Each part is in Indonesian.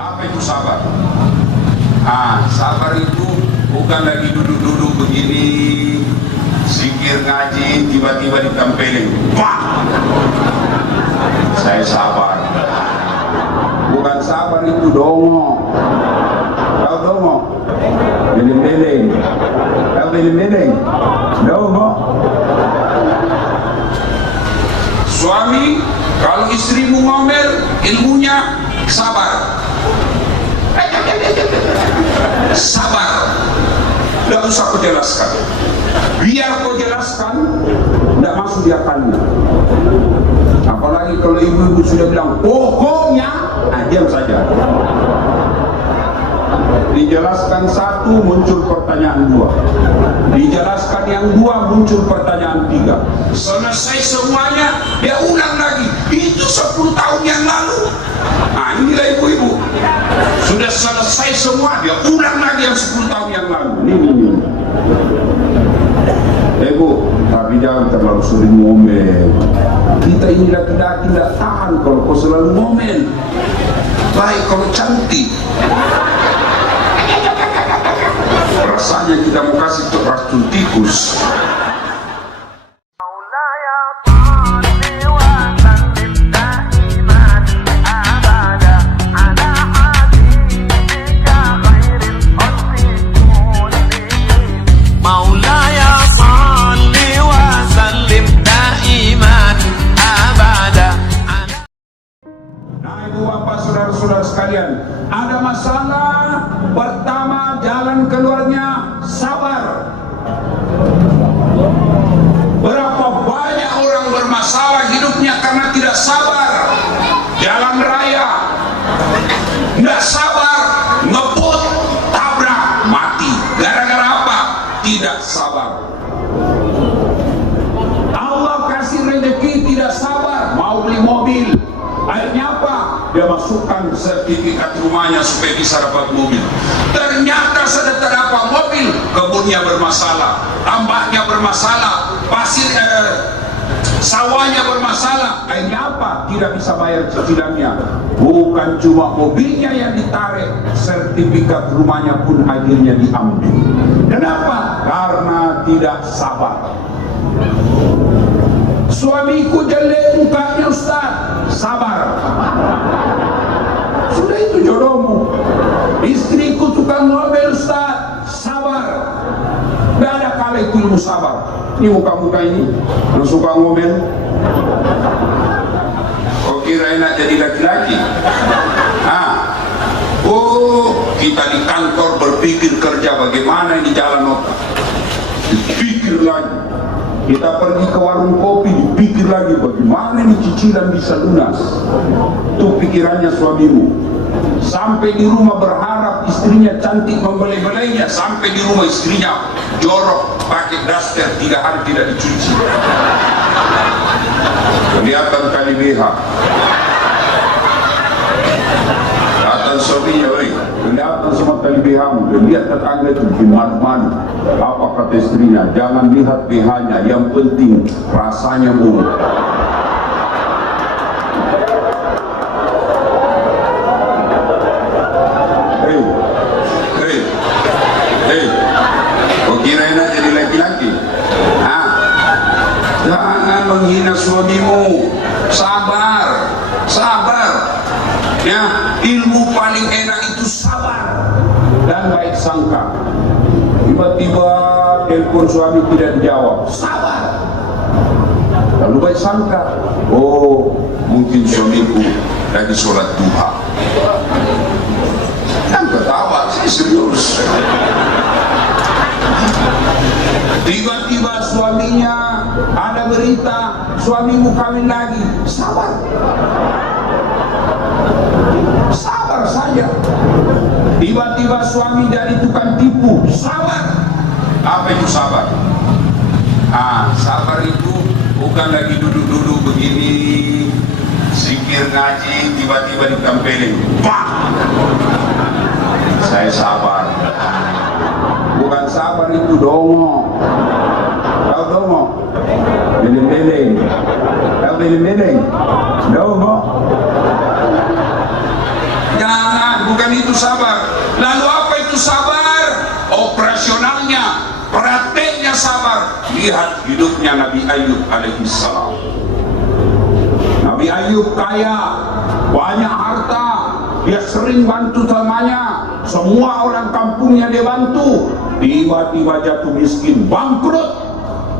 Apa itu sabar? Sabar itu bukan lagi duduk-duduk begini, zikir ngaji, tiba-tiba ditempelin, pak! Saya sabar. Bukan sabar itu dongo. Tahu dongo? Beling-beling. Tahu beling-beling? Dongo. Suami, kalau istrimu ngomel, ilmunya sabar. Sabar. Tidak usah kau jelaskan. Biar kau jelaskan, tidak masuk di akalnya. Apalagi kalau ibu-ibu sudah bilang pokoknya, diam saja. Dijelaskan satu, muncul pertanyaan dua. Dijelaskan yang dua, muncul pertanyaan tiga. Selesai semuanya, dia ulang lagi. Itu 10 tahun yang lalu. Inilah ibu-ibu. Sudah selesai semua, dia ulang lagi yang 10 tahun yang lalu. Ini. Ibu, tapi jangan terlalu sering ngomel. Kita ini laki-laki tidak tahan kalau kau selalu ngomel. Baik kalau cantik. Rasanya kita mau kasih racun tikus. Saudara-saudara sekalian, ada masalah. Pertama, jalan keluarnya sabar. Berapa banyak orang bermasalah hidupnya karena tidak sabar. Jalan raya tidak sabar, ngebut, tabrak, mati. Gara-gara apa? Tidak sabar. Allah kasih rezeki, tidak sabar, mau beli mobil. Akhirnya apa? Dia masukkan sertifikat rumahnya supaya bisa dapat mobil. Ternyata sudah terdapat mobil, kebunnya bermasalah, tambaknya bermasalah, sawahnya bermasalah. Akhirnya apa? Tidak bisa bayar cicilannya. Bukan cuma mobilnya yang ditarik, sertifikat rumahnya pun akhirnya diambil. Kenapa? Karena tidak sabar. Suamiku jelek mukanya Ustaz, sabar. Sudah itu jodohmu. Istriku tukang ngomel Ustaz, sabar. Tidak ada kala itu ilmu sabar. Ini muka-muka ini yang suka ngomel. Kau kira enak jadi laki-laki? Kita di kantor berpikir kerja bagaimana ini jalan otak. Dipikir lagi. Kita pergi ke warung kopi, dipikir lagi bagaimana ini cicilan bisa lunas. Itu pikirannya suamimu. Sampai di rumah berharap istrinya cantik membelai-belainya. Sampai di rumah istrinya jorok, pakai daster 3 hari tidak dicuci. Kelihatan kali BH. Datang suaminya, kelihatan semua tali BH-mu. Lihat tetangga itu gimana-mana. Apa kata istrinya? Jangan lihat BH-nya, yang penting rasanya buruk. Hei, kau kira enak jadi laki-laki? Jangan menghina suamimu. Sabar, sabar. Ya, ilmu paling enak itu sabar dan baik sangka. Tiba-tiba telepon suami tidak dijawab, sabar. Lalu baik sangka, mungkin suamiku lagi sholat duha. Dan ketawa, saya serius. Tiba-tiba suaminya ada berita, suamimu kawin lagi, sabar. Sabar saja. Tiba-tiba suami jadi tukang tipu, sabar. Apa itu sabar? Sabar itu bukan lagi duduk-duduk begini, zikir ngaji, tiba-tiba ditempelin, pak! Saya sabar. Bukan sabar itu dongo. Tahu dongo? Beling-beling. Tahu beling-beling? Dongo. bukan itu sabar. Lalu apa itu sabar? Operasionalnya, prakteknya sabar. Lihat hidupnya Nabi Ayub alaihissalam. Nabi Ayub kaya, banyak harta, dia sering bantu temannya, semua orang kampungnya dia bantu. Tiba-tiba jatuh miskin, bangkrut.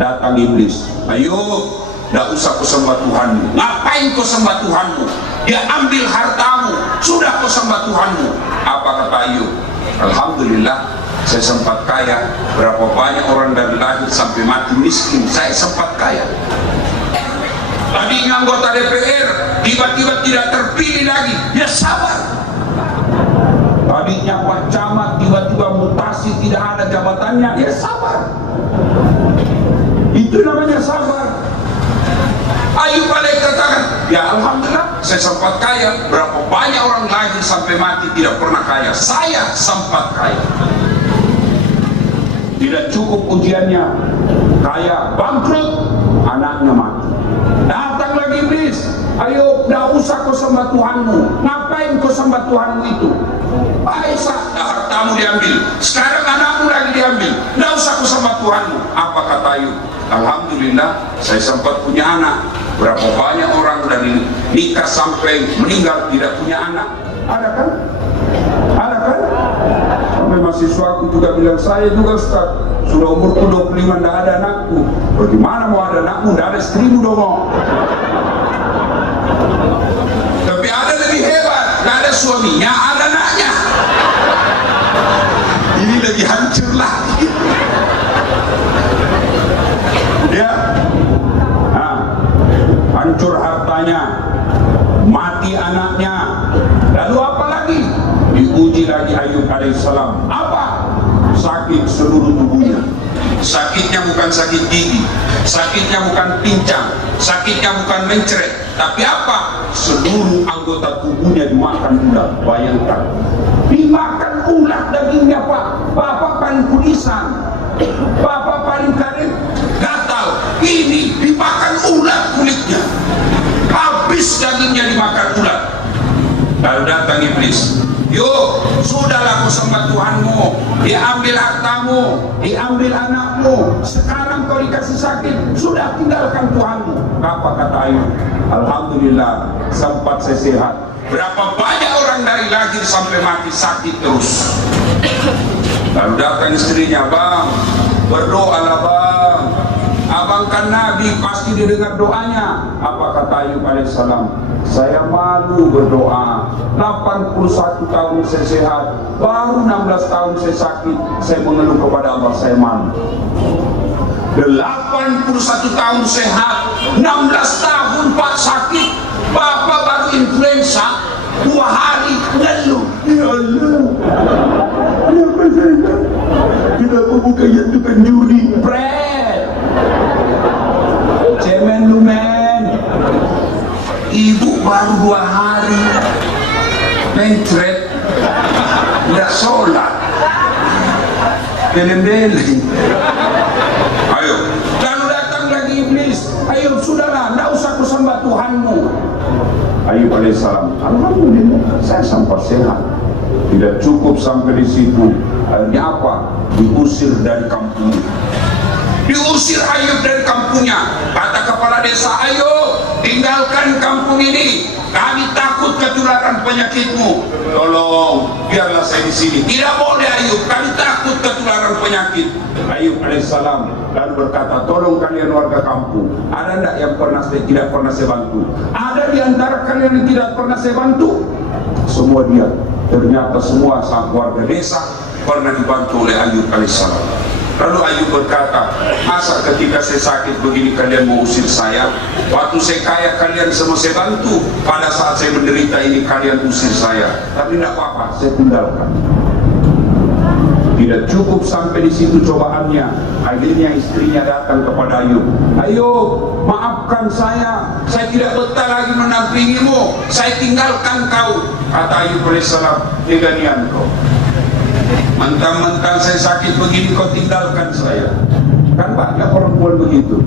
Datang iblis, Ayub, tidak usah kau sembah Tuhanmu. Ngapain kau sembah Tuhanmu? Dia ambil hartamu, sudah kau sembah Tuhanmu. Apa kata Ayub? Alhamdulillah, saya sempat kaya. Berapa banyak orang dari lahir sampai mati miskin, saya sempat kaya. Tadinya anggota DPR, tiba-tiba tidak terpilih lagi, dia sabar. Tadinya Pak Camat, tiba-tiba mutasi, tidak ada jabatannya, dia sabar. Itu namanya sabar. Ayub alaihi katakan, ya Alhamdulillah, saya sempat kaya. Berapa banyak orang lahir sampai mati tidak pernah kaya, saya sempat kaya. Tidak cukup ujiannya, kaya, bangkrut, anaknya mati. Datang lagi iblis, Ayub, tidak usah kau sembah Tuhanmu. Ngapain kau sembah Tuhanmu itu? Aisyah, hartamu diambil, sekarang anakmu lagi diambil, tidak usah kau sembah Tuhanmu. Apa kata Ayub? Alhamdulillah, saya sempat punya anak. Berapa banyak orang dari nikah sampai meninggal tidak punya anak. Ada kan? Ada kan? Sampai mahasiswaku juga bilang, saya juga Ustaz, sudah umurku 25 tidak ada anakku. Bagaimana mau ada anakmu? Tidak ada istrimu dong. Tapi ada lebih hebat, tidak ada suaminya, ada anaknya. Ini lebih hancur lagi. Ya, hancur hartanya, mati anaknya. Lalu apa lagi? Diuji lagi Ayub alaihissalam. Apa? Sakit seluruh tubuhnya. Sakitnya bukan sakit gigi, sakitnya bukan pincang, sakitnya bukan mencret, tapi apa? Seluruh anggota tubuhnya dimakan ular. Bayangkan, dimakan ular dagingnya Pak. Bapak paling kulisan, Bapak paling kering, gatal. Ini dimakan ular kulitnya, habis dagingnya dimakan ular. Lalu datang iblis, yuk, sudahlah kau sembah Tuhanmu, diambil hartamu, diambil anakmu, sekarang kau dikasih sakit, sudah tinggalkan Tuhanmu. Apa kata Ayub? Alhamdulillah, sempat saya sehat. Berapa banyak orang dari lahir sampai mati sakit terus. Lalu datang istrinya, bang, berdoalah bang, abang kan Nabi, pasti didengar doanya. Apa kata Ayub alaihissalam? Saya malu berdoa. 81 tahun saya sehat, baru 16 tahun saya sakit, saya mengeluh kepada Allah, saya malu. 81 tahun sehat, 16 tahun Pak sakit, Bapak baru influenza 2 hari ngeluh. Ya Allah, kenapa saya? Kenapa bukan yang tukang judi? Fred, cemen lu men. Ibu baru 2 hari mencret, nggak sholat, beleng-beleng. Ayo, lalu datang lagi iblis. Ayo, sudahlah, nggak usah kau sembah Tuhanmu. Ayub alaihissalam, alhamdulillah, saya sempat sehat. Tidak cukup sampai di situ. Akhirnya apa? Diusir dari kampungnya. Diusir Ayub dari kampungnya. Kata kepala desa, ayo tinggalkan kampung ini, kami takut ketularan penyakitmu. Tolong, biarlah saya di sini. Tidak boleh Ayub, kami takut ketularan penyakit. Ayub alaihissalam lalu berkata, tolong kalian warga kampung, ada tidak yang tidak pernah saya bantu? Ada di antara kalian yang tidak pernah saya bantu? Semua dia. Ternyata semua sang warga desa pernah dibantu oleh Ayub alaihissalam. Lalu Ayub berkata, masa ketika saya sakit begini kalian mau usir saya? Waktu saya kaya kalian semua saya bantu, pada saat saya menderita ini kalian usir saya. Tapi tidak apa-apa, saya tinggalkan. Tidak cukup sampai di situ cobaannya. Akhirnya istrinya datang kepada Ayub. Ayub, maafkan saya tidak betah lagi menampingimu, saya tinggalkan kau. Kata Ayub alaihissalam, teganian kau. Mentang-mentang saya sakit begini kau tinggalkan saya. Kan banyak perempuan begitu.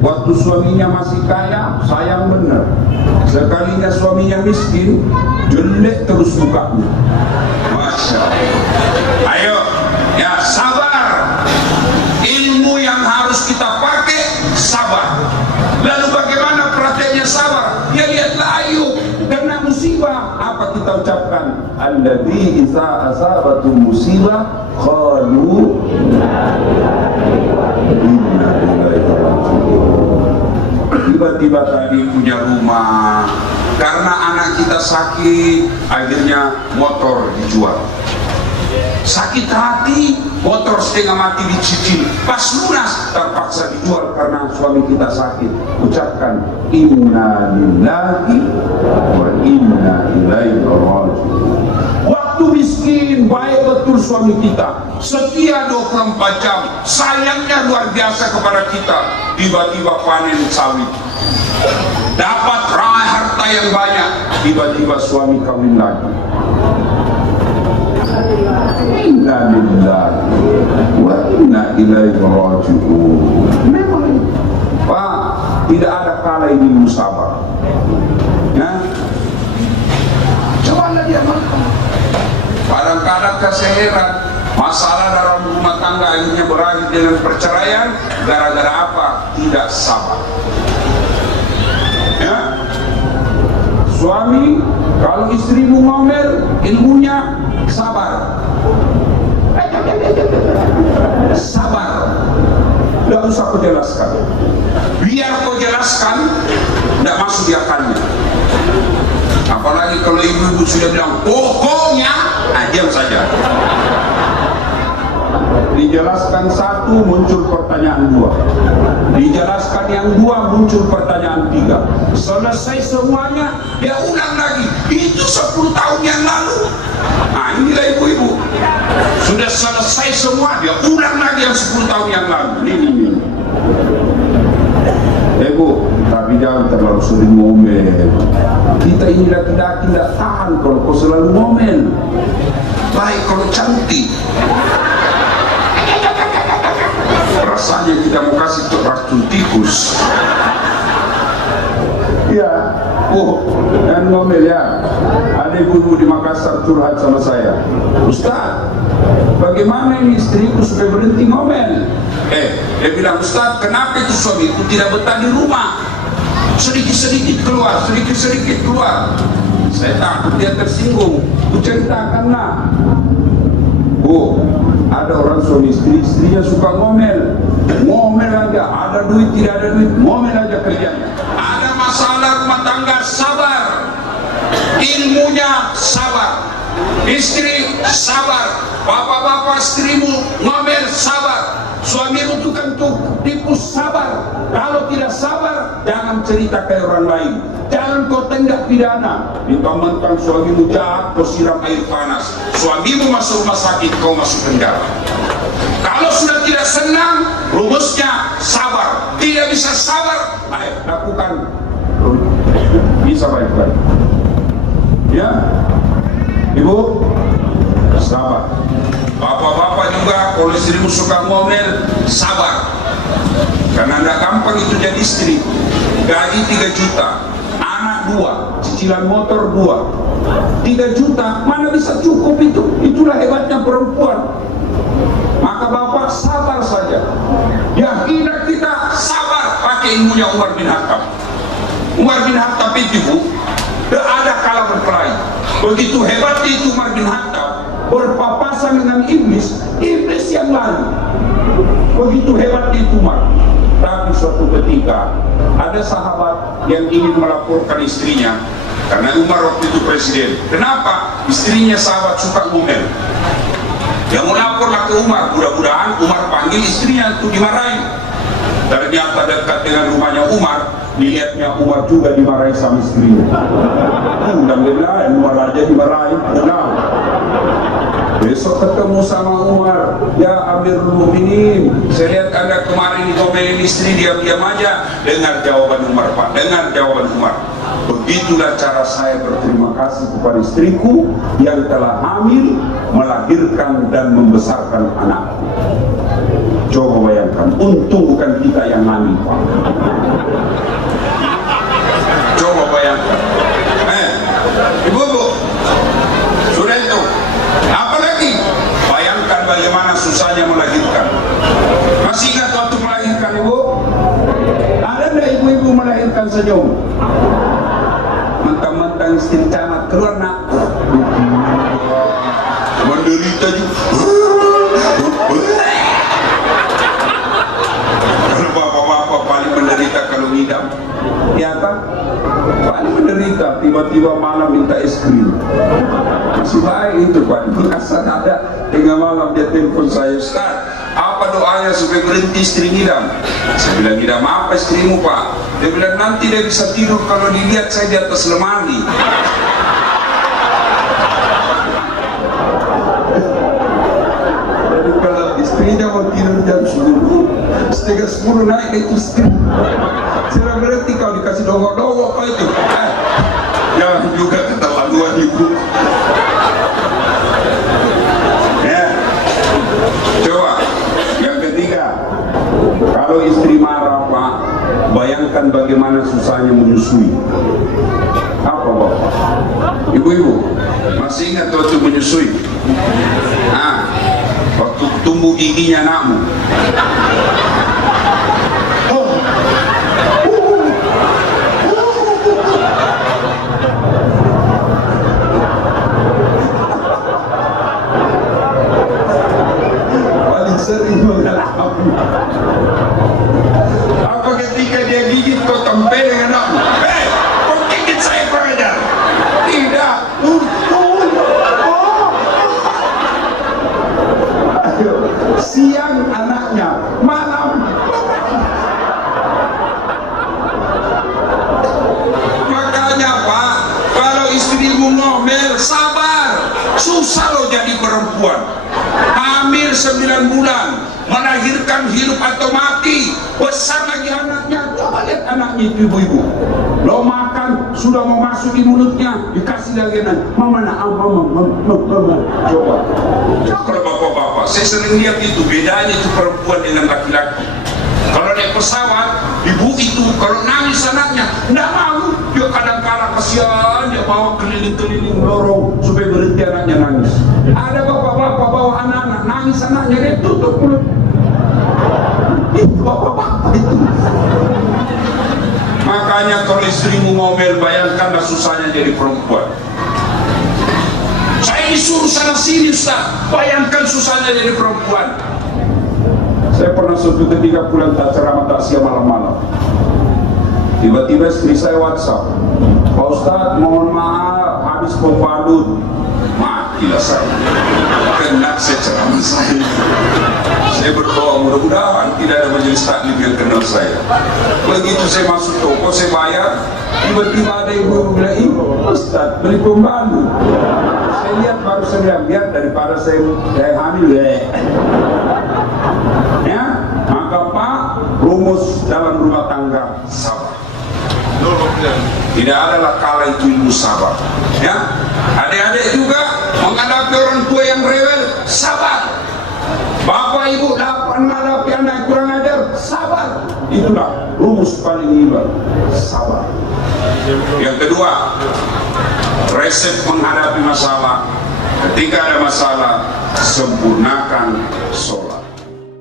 Waktu suaminya masih kaya, sayang bener. Sekalinya suaminya miskin, jelek terus mukanya. Masya Allah. Ayo, ya sabar. Ilmu yang harus kita pakai, sabar. Lalu bagaimana prakteknya sabar? Ya lihatlah Ayub, kena musibah, apa kita ucapkan? Alladzi idza asabatum musibah qalu inna lillahi wa tiba-tiba tadi punya rumah, karena anak kita sakit, akhirnya motor dijual. Sakit hati, motor setengah mati dicicil, pas lunas terpaksa dijual karena suami kita sakit. Ucapkan inna lillahi wa inna ilaihi raji'un. Waktu miskin, baik betul suami kita, setia 24 jam, sayangnya luar biasa kepada kita. Tiba-tiba panen sawit, dapat raih harta yang banyak, tiba-tiba suami kawin lagi. Inna lillahi wa inna ilaihi raji'un. Memang Pak, tidak ada kala ini sabar. Ya, cobalah dia makan. Kadang-kadang saya heran, masalah dalam rumah tangga akhirnya berakhir dengan perceraian gara-gara apa? Tidak sabar. Ya, suami kalau istrimu ngomel, ilmunya sabar. Sabar. Tidak usah kau jelaskan. Biar kau jelaskan, tidak masuk di akalnya. Apalagi kalau ibu-ibu sudah bilang pokoknya, diam saja. Dijelaskan satu, muncul pertanyaan dua. Dijelaskan yang dua, muncul pertanyaan tiga. Selesai semuanya, dia ulang lagi. Itu 10 tahun yang lalu. Nah, inilah ibu-ibu. Sudah selesai semua, dia ulang lagi yang 10 tahun yang lalu. Ini. Ibu, tapi jangan terlalu sering ngomel. Kita ini laki-laki tidak tahan kalau kau selalu ngomel. Baik kalau cantik. Rasanya kita mau kasih racun tikus. Ya, dan ngomel ya. Ada ibu-ibu di Makassar curhat sama saya. Ustaz, bagaimana ini istriku supaya berhenti ngomel? Dia bilang, Ustaz, kenapa itu suamiku tidak betah di rumah? Sedikit-sedikit keluar, sedikit-sedikit keluar. Saya takut dia tersinggung. Ku ceritakanlah. Ada orang suami istrinya suka ngomel. Ngomel aja, ada duit, tidak ada duit, ngomel aja kerjanya. Ada masalah rumah tangga, sabar. Ilmunya sabar. Istri sabar. Bapak-bapak istrimu ngomel sabar. Suamimu tukang tipu sabar. Kalau tidak sabar, jangan cerita ke orang lain. Jangan kau tindak pidana. Mentang-mentang suamimu jahat, kau siram air panas. Suamimu masuk rumah sakit, kau masuk penjara. Kalau sudah tidak senang, rumusnya sabar. Tidak bisa sabar, ayo lakukan. Bisa baik-baik. Ya, ibu, sabar. Bapak-bapak juga, kalau istrimu suka ngomel, sabar. Karena tidak gampang itu jadi istri. Gaji 3 juta, anak 2, cicilan motor 2, 3 juta, mana bisa cukup itu? Itulah hebatnya perempuan. Maka bapak sabar saja. Yakinlah kita sabar. Pakai ilmunya Umar bin Khattab. Umar bin Khattab itu tidak ada kalah berkelahi. Begitu hebat itu Umar bin Khattab, berpapasan dengan iblis yang lain. Begitu hebat itu Umar. Tapi suatu ketika ada sahabat yang ingin melaporkan istrinya, karena Umar waktu itu presiden. Kenapa? Istrinya sahabat suka ngomel. Yang mau laporlah ke Umar, mudah-mudahan Umar panggil istrinya untuk dimarahi. Ternyata dekat dengan rumahnya Umar, dilihatnya Umar juga dimarahi sama istrinya. Mudah-mudahan Umar aja dimarahi. Benar. Besok ketemu sama Umar, ya Amirul Mukminin, saya lihat Anda kemarin ngomelin istri diam-diam aja. Dengar jawaban Umar, Pak, dengar jawaban Umar. Begitulah cara saya berterima kasih kepada istriku yang telah hamil, melahirkan dan membesarkan anakku. Coba bayangkan, untung bukan kita yang hamil, Pak. Coba bayangkan. Ibu-ibu, sudah itu. Apalagi, bayangkan bagaimana susahnya melahirkan. Masih ingat waktu melahirkan, Ibu? Ada nggak ibu-ibu melahirkan senyum? Mentang-mentang istri camat keluar nak. Menderita juga. Kalau bapak-bapak paling menderita kalau ngidam, ya kan? Paling menderita, tiba-tiba malam minta es krim. Masih baik itu Pak, asal ada tengah malam dia telepon saya, Ustaz, apa doanya supaya berhenti istri ngidam? Saya bilang, ngidam apa istrimu Pak? Dia bilang, nanti dia bisa tidur kalau dilihat saya di atas lemari. Jadi kalau istrinya mau tidur jam 10, setengah 10 naik itu istri. Saya berarti kau dikasih dongok-dongok apa itu? Jangan juga keterlaluan ibu. Ya. Coba yang ketiga, kalau istri marah Pak, bayangkan bagaimana susahnya menyusui. Apa Bapak? Ibu-ibu masih ingat waktu menyusui? Waktu tumbuh giginya anakmu. Sering mengalami. Apa ketika dia gigit kau tempeleng anakmu? Kau gigit saya kurang ajar. Tidak. Siang anaknya, malam makanya Pak, kalau istrimu ngomel, sabar. Susah loh jadi perempuan. Hamil 9 bulan, melahirkan hidup atau mati, besar lagi anaknya. Coba lihat anaknya itu ibu-ibu, lo makan sudah mau masuk di mulutnya, dikasih lagi mama nak, mama. Coba kalau bapak-bapak, saya sering lihat itu bedanya itu perempuan dengan laki-laki. Kalau naik pesawat, ibu itu kalau nangis anaknya, nggak mau. Dia kadang-kadang kasihan, dia bawa keliling-keliling lorong supaya berhenti anaknya nangis. Ada bapak-bapak bawa anak-anak nangis, anaknya dia tutup mulut. Itu bapak-bapak itu. Makanya kalau istrimu ngomel, bayangkanlah susahnya jadi perempuan. Saya disuruh sana sini Ustaz, bayangkan susahnya jadi perempuan. Saya pernah suatu ketika pulang tak ceramah takziah malam-malam. Tiba-tiba istri saya WhatsApp, Pak Ustadz mohon maaf habis pompa dut. Matilah saya, kena saya ceramah saya. Saya berdoa mudah-mudahan tidak ada majelis taklim yang kenal saya. Begitu saya masuk toko, saya bayar, tiba-tiba ada ibu bilang, Ustadz beli pompa dut. Saya lihat baru saya bilang, biar daripada saya hamil ya, maka Pak, rumus dalam rumah tangga sabar. Tidak adalah kala itu ilmu sabar. Ya, adik-adik juga menghadapi orang tua yang rewel, sabar. Bapak ibu dapat menghadapi anak yang kurang ajar, sabar. Itulah rumus paling hebat, sabar. Yang kedua, resep menghadapi masalah. Ketika ada masalah, sempurnakan sholat.